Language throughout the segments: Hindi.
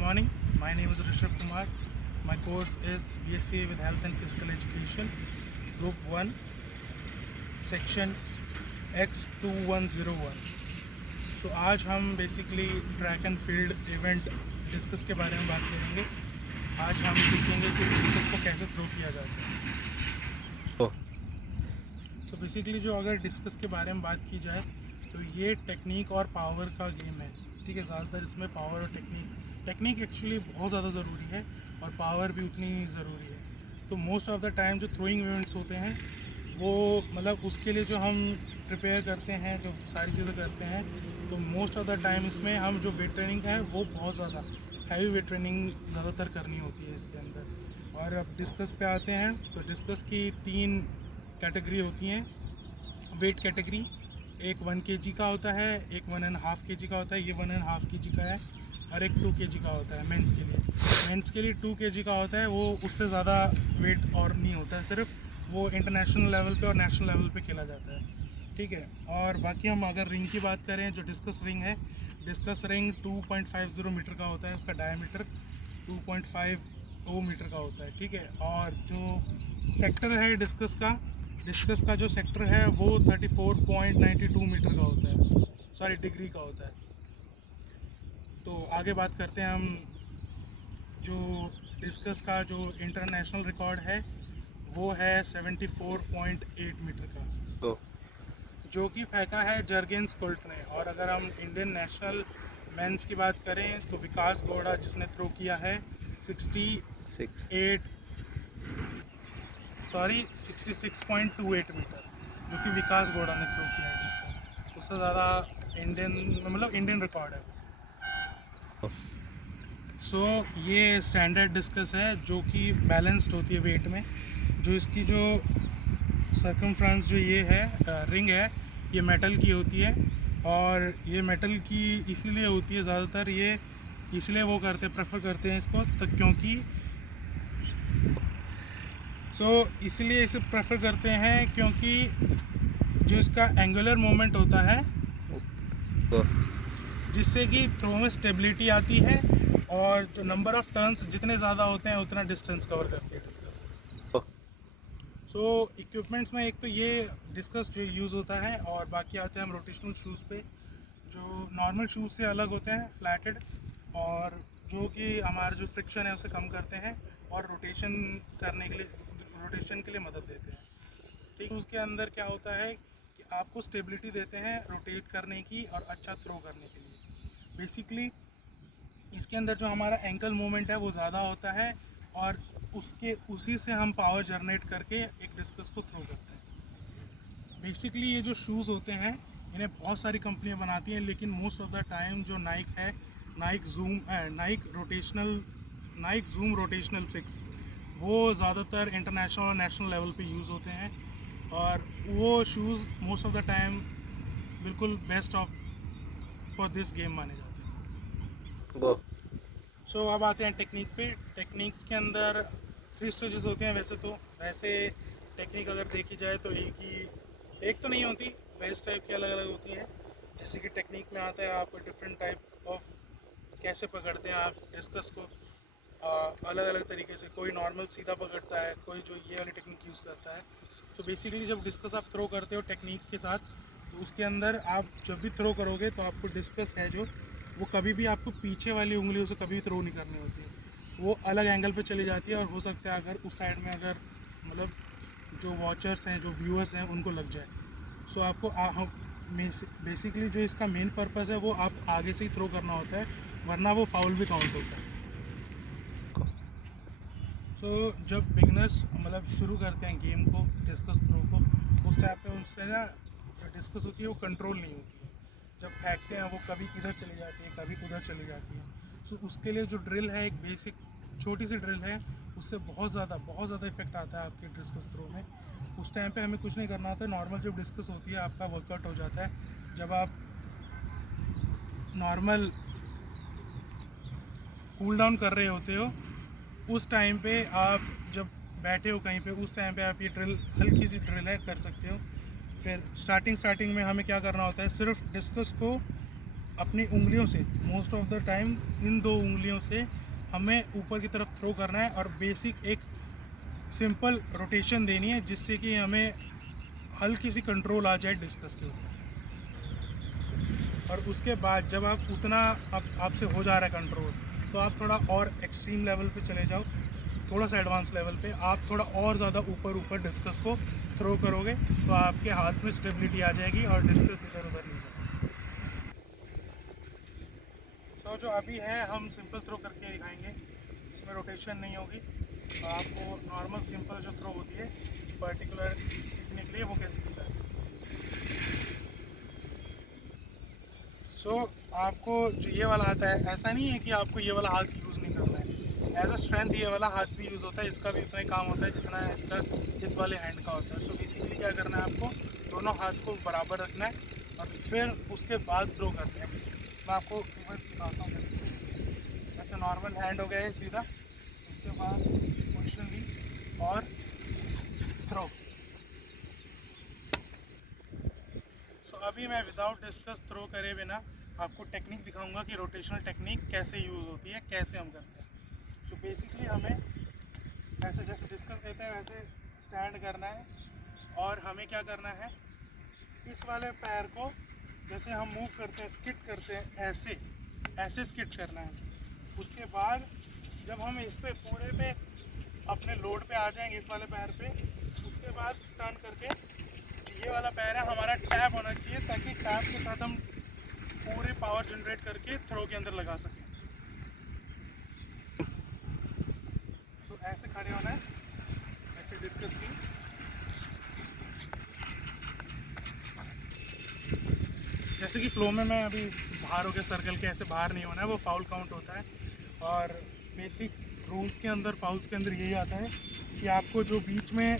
morning. My name is Rishabh Kumar. My course is BSc with Health and Physical Education, Group 1, Section X2101. So आज हम basically track and field event discuss के बारे में बात करेंगे. आज हम सीखेंगे कि डिस्कस को कैसे थ्रो किया जाता है. तो बेसिकली जो अगर डिस्कस के बारे में बात की जाए तो ये टेक्निक और पावर का गेम है. ठीक है, ज़्यादातर इसमें पावर और टेक्निक एक्चुअली बहुत ज़्यादा ज़रूरी है और पावर भी उतनी ही ज़रूरी है. तो मोस्ट ऑफ द टाइम जो थ्रोइंग इवेंट्स होते हैं वो मतलब उसके लिए जो हम प्रिपेयर करते हैं, जो सारी चीज़ें करते हैं, तो मोस्ट ऑफ द टाइम इसमें हम जो वेट ट्रेनिंग है वो बहुत ज़्यादा हैवी वेट ट्रेनिंग ज़्यादातर करनी होती है इसके अंदर. और अब डिस्कस पे आते हैं तो डिस्कस की 3 कैटेगरी होती हैं. वेट कैटेगरी एक 1 kg का होता है, एक 1.5 kg का होता है, ये 1.5 kg का है, और एक 2 kg का होता है मेंस के लिए. मेंस के लिए 2 kg का होता है, वो उससे ज़्यादा वेट और नहीं होता है, सिर्फ वो इंटरनेशनल लेवल पे और नेशनल लेवल पे खेला जाता है. ठीक है, और बाकी हम अगर रिंग की बात करें, जो डिस्कस रिंग है, डिस्कस रिंग 2.50 मीटर का होता है, उसका डायमीटर 2.50 मीटर का होता है. ठीक है, और जो सेक्टर है डिस्कस का जो सेक्टर है वो 34.92 मीटर का होता है, सॉरी डिग्री का होता है. तो आगे बात करते हैं हम. जो डिस्कस का जो इंटरनेशनल रिकॉर्ड है वो है 74.8 मीटर का, जो कि फेंका है जर्गेंस कोल्ट ने. और अगर हम इंडियन नेशनल मेंस की बात करें तो विकास गौड़ा जिसने थ्रो किया है 66.28 मीटर, जो कि विकास गौड़ा ने थ्रो किया है डिस्कस. उससे ज़्यादा इंडियन रिकॉर्ड है. सो ये स्टैंडर्ड डिस्कस है जो कि बैलेंस्ड होती है वेट में. जो इसकी जो सर्कमफ्रेंस जो ये है रिंग है, ये मेटल की होती है. और ये मेटल की इसीलिए होती है ज़्यादातर, ये इसलिए वो प्रेफर करते हैं इसको, तो क्योंकि इसलिए इसे प्रेफर करते हैं क्योंकि जो इसका एंगुलर मोमेंट होता है जिससे कि थ्रो में स्टेबिलिटी आती है, और जो नंबर ऑफ टर्न्स जितने ज़्यादा होते हैं उतना डिस्टेंस कवर करती है डिस्कस. सो इक्विपमेंट्स में एक तो ये डिस्कस जो यूज़ होता है, और बाकी आते हैं हम रोटेशनल शूज़ पे, जो नॉर्मल शूज़ से अलग होते हैं, फ्लैटेड, और जो कि हमारा जो फ्रिक्शन है उसे कम करते हैं और रोटेशन के लिए मदद देते हैं. ठीक, उसके अंदर क्या होता है कि आपको स्टेबिलिटी देते हैं रोटेट करने की और अच्छा थ्रो करने के लिए. बेसिकली इसके अंदर जो हमारा एंकल मूवमेंट है वो ज़्यादा होता है, और उसी से हम पावर जनरेट करके एक डिस्कस को थ्रो करते हैं. बेसिकली ये जो शूज़ होते हैं इन्हें बहुत सारी कंपनियां बनाती हैं, लेकिन मोस्ट ऑफ द टाइम जो नाइक है, नाइक जूम रोटेशनल 6, वो ज़्यादातर इंटरनेशनल और नेशनल लेवल पे यूज़ होते हैं. और वो shoes most of the time बिल्कुल बेस्ट फॉर दिस गेम माने जाते हैं. सो अब आते हैं टेक्निक पे. टेक्निक्स के अंदर 3 स्टेजेस होते हैं. वैसे टेक्निक अगर देखी जाए तो एक तो नहीं होती, वेरियस टाइप की अलग अलग होती हैं. जैसे कि टेक्निक में आता है आप डिफरेंट टाइप ऑफ कैसे पकड़ते हैं आप डिस्कस को, अलग अलग तरीके से. कोई नॉर्मल सीधा पकड़ता है, कोई जो ये वाली टेक्निक यूज़ करता है. तो बेसिकली जब डिस्कस आप थ्रो करते हो टेक्निक के साथ, तो उसके अंदर आप जब भी थ्रो करोगे तो आपको डिस्कस है जो वो कभी भी आपको पीछे वाली उंगलियों से कभी थ्रो नहीं करनी होती है. वो अलग एंगल पे चली जाती है, और हो सकता है अगर उस साइड में अगर जो वॉचर्स हैं, जो व्यूअर्स हैं, उनको लग जाए. सो आपको बेसिकली जो इसका मेन पर्पस है वो आप आगे से ही थ्रो करना होता है, वरना वो फाउल भी काउंट होता है. सो जब बिगनर्स शुरू करते हैं गेम को, डिस्कस थ्रो को, उस टाइप पे उनसे ना जो डिस्कस होती है वो कंट्रोल नहीं होती है. जब फेंकते हैं वो कभी इधर चली जाती है, कभी उधर चली जाती है. सो उसके लिए जो ड्रिल है, एक बेसिक छोटी सी ड्रिल है, उससे बहुत ज़्यादा इफेक्ट आता है आपके डिस्कस थ्रो में. उस टाइम पे हमें कुछ नहीं करना होता है. नॉर्मल जब डिस्कस होती है आपका वर्कआउट हो जाता है. जब आप नॉर्मल कूल डाउन कर रहे होते हो, उस टाइम पे आप जब बैठे हो कहीं पे, उस टाइम पे आप ये ड्रिल, हल्की सी ड्रिल है, कर सकते हो. फिर स्टार्टिंग में हमें क्या करना होता है, सिर्फ डिस्कस को अपनी उंगलियों से, most of the time in 2 उंगलियों से हमें ऊपर की तरफ थ्रो करना है और बेसिक एक सिंपल रोटेशन देनी है, जिससे कि हमें हल्की सी कंट्रोल आ जाए डिस्कस के ऊपर। और उसके बाद जब आप उतना आपसे हो जा रहा है कंट्रोल, तो आप थोड़ा और एक्सट्रीम लेवल पे चले जाओ, थोड़ा सा एडवांस लेवल पे आप थोड़ा और ज़्यादा ऊपर डिस्कस को थ्रो करोगे, तो आपके हाथ में स्टेबिलिटी आ जाएगी और डिस्कस इधर उधर नहीं जाएगा। सो जो अभी है हम सिंपल थ्रो करके दिखाएंगे, इसमें रोटेशन नहीं होगी। आपको नॉर्मल सिंपल जो थ्रो होती है पर्टिकुलर सीखने के लिए, वो कैसे की जाती है। सो आपको जो ये वाला हाथ है, ऐसा नहीं है कि आपको ये वाला हाथ यूज़ नहीं करना है। एज अ स्ट्रेंथ ये वाला हाथ भी यूज़ होता है, इसका भी उतना ही काम होता है जितना इसका इस वाले हैंड का होता है। सो बेसिकली क्या करना है, आपको दोनों हाथ को बराबर रखना है और फिर उसके बाद थ्रो करना है। मैं आपको इवन दिखाता हूँ। ऐसे नॉर्मल हैंड हो गया है सीधा, उसके बाद पोजिशन ली और थ्रो। सो अभी मैं विदाउट डिस्कस थ्रो करे बिना आपको टेक्निक दिखाऊंगा कि रोटेशनल टेक्निक कैसे यूज़ होती है, कैसे हम करते हैं। सो बेसिकली हमें ऐसे जैसे डिस्कस कहते हैं वैसे स्टैंड करना है और हमें क्या करना है, इस वाले पैर को जैसे हम मूव करते हैं, स्किट करते हैं, ऐसे ऐसे स्किट करना है। उसके बाद जब हम इस पे पूरे पे अपने लोड पे आ जाएंगे इस वाले पैर पे, उसके बाद टर्न करके ये वाला पैर है हमारा टैप होना चाहिए, ताकि टैप के साथ हम पूरी पावर जनरेट करके थ्रो के अंदर लगा सकें। तो ऐसे खड़े होना है, ऐसे डिस्कस की। जैसे कि फ्लो में मैं अभी बाहर हो गया सर्कल के, ऐसे बाहर नहीं होना है, वो फाउल काउंट होता है। और बेसिक रूल्स के अंदर, फाउल्स के अंदर यही आता है कि आपको जो बीच में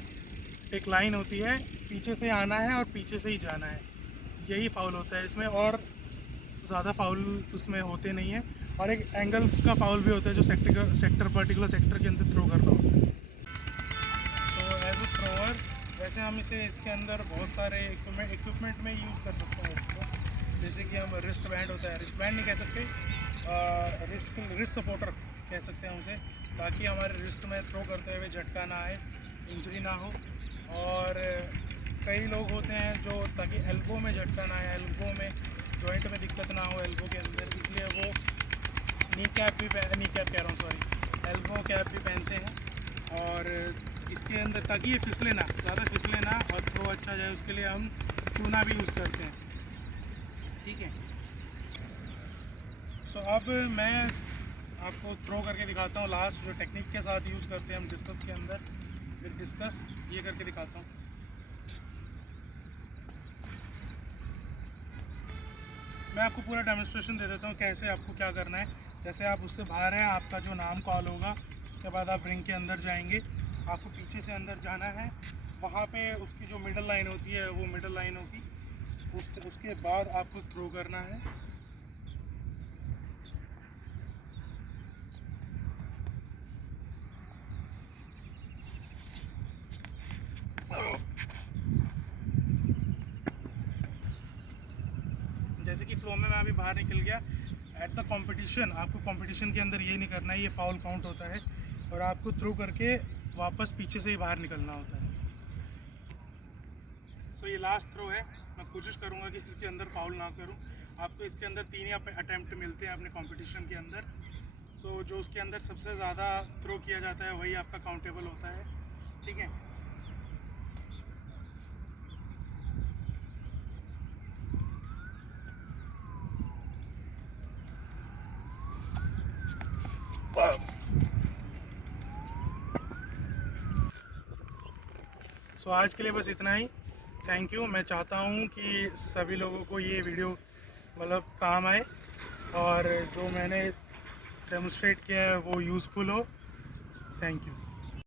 एक लाइन होती है, पीछे से आना है और पीछे से ही जाना है, यही फाउल होता है इसमें। और ज़्यादा फाउल उसमें होते नहीं है। और एक एंगल्स का फाउल भी होता है जो पर्टिकुलर सेक्टर के अंदर थ्रो करना होता है। तो एज अ थ्रोअर वैसे हम इसे इसके अंदर बहुत सारे इक्विपमेंट में यूज़ कर सकते हैं इसको। जैसे कि हम रिस्ट बैंड होता है, रिस्ट बैंड नहीं कह सकते, रिस्ट सपोर्टर कह सकते हैं उसे, ताकि हमारे रिस्ट में थ्रो करते हुए झटका ना आए, इंजरी ना हो। और कई लोग होते हैं जो ताकि एल्बो में झटका ना आए, एल्बो में जॉइंट में दिक्कत ना हो एल्बो के अंदर, इसलिए वो नी कैप कह रहा हूँ सॉरी, एल्बो कैप भी पहनते हैं। और इसके अंदर ताकि ये फिसले ना, ज़्यादा फिसले ना और थ्रो अच्छा जाए, उसके लिए हम चूना भी यूज़ करते हैं। ठीक है। सो अब मैं आपको थ्रो करके दिखाता हूँ, लास्ट जो टेक्निक के साथ यूज़ करते हैं हम डिस्कस के अंदर। फिर डिस्कस ये करके दिखाता हूँ। मैं आपको पूरा डेमोन्स्ट्रेशन दे देता हूँ कैसे आपको क्या करना है। जैसे आप उससे बाहर हैं, आपका जो नाम कॉल होगा, उसके बाद आप रिंग के अंदर जाएंगे, आपको पीछे से अंदर जाना है, वहाँ पे उसकी जो मिडल लाइन होती है वो मिडल लाइन होगी, उसके बाद आपको थ्रो करना है। जैसे कि फ्लो में मैं अभी बाहर निकल गया, एट द कंपटीशन आपको कंपटीशन के अंदर ये नहीं करना है, ये फाउल काउंट होता है और आपको थ्रो करके वापस पीछे से ही बाहर निकलना होता है। सो ये लास्ट थ्रो है, मैं कोशिश करूँगा कि इसके अंदर फाउल ना करूँ। आपको इसके अंदर 3 ही अटैम्प्ट मिलते हैं अपने कंपटीशन के अंदर। सो जो उसके अंदर सबसे ज़्यादा थ्रो किया जाता है वही आपका काउंटेबल होता है। ठीक है। सो आज के लिए बस इतना ही। Thank you. मैं चाहता हूँ कि सभी लोगों को ये वीडियो मतलब काम आए और जो मैंने डेमोन्स्ट्रेट किया है वो यूज़फुल हो। Thank you.